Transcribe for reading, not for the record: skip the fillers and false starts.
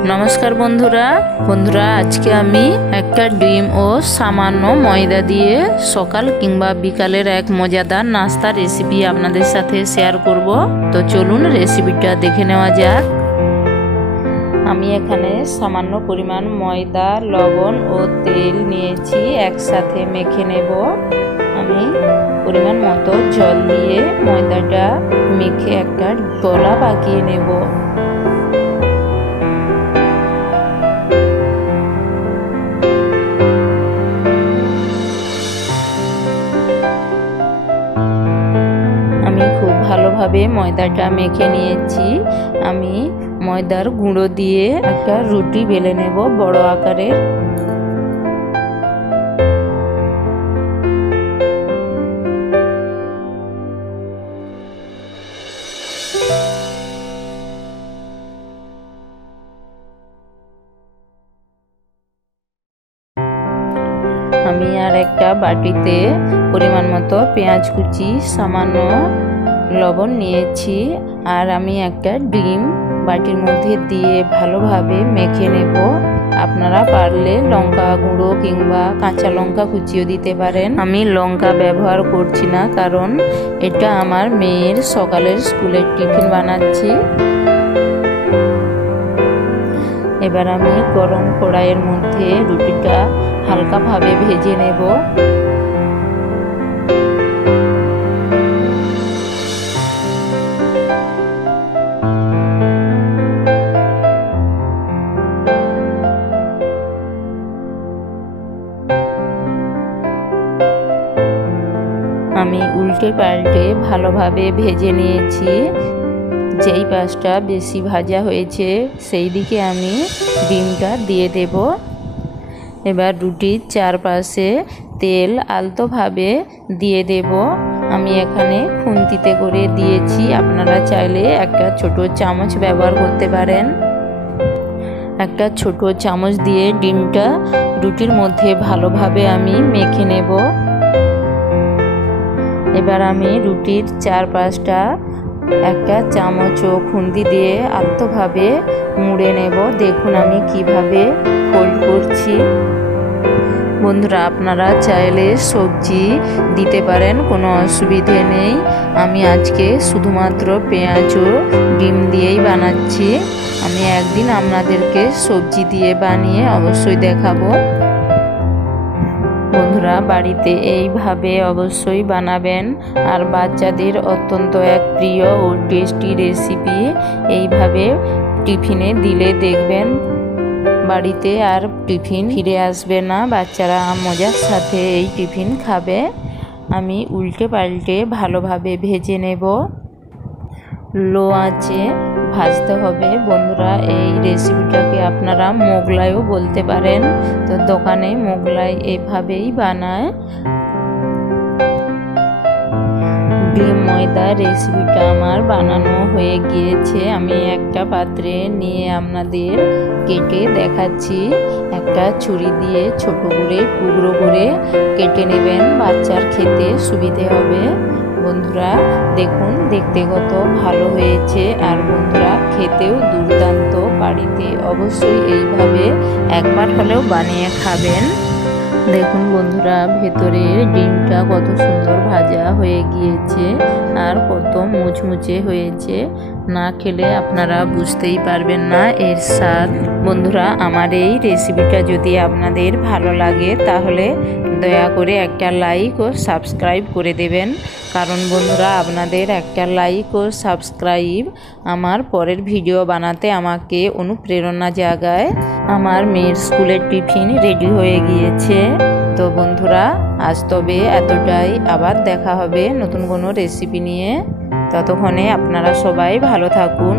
नमस्कार बंधुरा बंधुरा आज के आमी एक डिम और सामान्य मयदा दिए सकाल किंबा बिकालेर एक मजादार नास्ता रेसिपि आपनादेर साथे शेयर करब। तो चलुन रेसिपिटा देखे नेওয়া যাক। आमी एखाने सामान्य परिमाण मयदा लवण और तेल निয়েছি एकसाथे मेखे नेब। आमी परिमाण मतो जल दिए मयदाटा मेखे एकटा डोला पाकिয়ে नेब। खूब ভালোভাবে ময়দাটা মেখে নিয়েছি। আমি ময়দার গুঁড়ো দিয়ে একটা রুটি বেলে নেব বড় আকারের। আমি আর একটা বাটিতে পরিমাণ মতো পেঁয়াজ কুচি সামান্য লবণ নিয়েছি আর আমি একটা ডিম বাটির মধ্যে দিয়ে ভালোভাবে মেখে নেব। আপনারা পারলে লঙ্কা গুঁড়ো কিংবা কাঁচা লঙ্কা কুচিও দিতে পারেন। আমি লঙ্কা ব্যবহার করছি না কারণ এটা আমার মেয়ের সকালের স্কুলের টিফিন বানাচ্ছি। এবার আমি গরম কড়াইয়ের মধ্যে রুটিটা হালকাভাবে ভেজে নেব। আমি উল্টে পাল্টে ভালোভাবে ভেজে নিয়েছি। যেই পাশটা বেশি ভাজা হয়েছে সেই দিকে আমি ডিমটা দিয়ে দেব। এবার রুটির চারপাশে তেল আলতোভাবে দিয়ে দেব। আমি এখানে খুন্তিতে করে দিয়েছি, আপনারা চাইলে একটা ছোট চামচ ব্যবহার করতে পারেন। একটা ছোট চামচ দিয়ে ডিমটা রুটির মধ্যে ভালোভাবে আমি মেখে নেব। এবার আমি রুটির চারপাশটা একটা চামচ ও খুন্তি দিয়ে আলতোভাবে মুড়ে নেব। দেখুন আমি কিভাবে ফোল্ড করছি। বন্ধুরা আপনারা চাইলে সবজি দিতে পারেন, কোনো অসুবিধে নেই। আমি আজকে শুধুমাত্র পেঁয়াজ ও ডিম দিয়েই বানাচ্ছি। আমি একদিন আপনাদেরকে সবজি দিয়ে বানিয়ে অবশ্যই দেখাবো। বন্ধুরা বাড়িতে এইভাবে অবশ্যই বানাবেন। আর বাচ্চাদের অত্যন্ত এক প্রিয় ও টেস্টি রেসিপি। এইভাবে টিফিনে দিলে দেখবেন বাড়িতে আর টিফিন ফিরে আসবে না, বাচ্চারা মজার সাথে এই টিফিন খাবে। আমি উল্টে পাল্টে ভালোভাবে ভেজে নেব। লো আঁচে ভাজতে হবে। বন্ধুরা এই রেসিপিটাকে আপনারা মোগলাইও বলতে পারেন। তো দোকানে মোগলাই এভাবেই বানায়। ডিম ময়দা রেসিপিটা আমার বানানো হয়ে গিয়েছে। আমি একটা পাত্রে নিয়ে আপনাদের কেটে দেখাচ্ছি। একটা ছুরি দিয়ে ছোট করে টুকরো করে কেটে নেবেন, বাচ্চার খেতে সুবিধে হবে। বন্ধুরা দেখুন দেখতে কত ভালো হয়েছে আর বন্ধুরা খেতেও দুর্দান্ত। বাড়িতে অবশ্যই এইভাবে একবার হলেও বানিয়ে খাবেন। দেখুন বন্ধুরা ভেতরে ডিমটা কত সুন্দর ভাজা হয়ে গিয়েছে আর কত মুচমুচে হয়েছে। না খেলে আপনারা বুঝতেই পারবেন না এর স্বাদ। বন্ধুরা আমার এই রেসিপিটা যদি আপনাদের ভালো লাগে তাহলে দয়া করে একটা লাইক ও সাবস্ক্রাইব করে দেবেন। কারণ বন্ধুরা আপনাদের একটা লাইক ও সাবস্ক্রাইব আমার পরের ভিডিও বানাতে আমাকে অনুপ্রেরণা জাগায়। আমার মেয়ের স্কুলের টিফিন রেডি হয়ে গিয়েছে। তো বন্ধুরা আজ তবে এতটাই, আবার দেখা হবে নতুন কোনো রেসিপি নিয়ে। ততক্ষণে আপনারা সবাই ভালো থাকুন।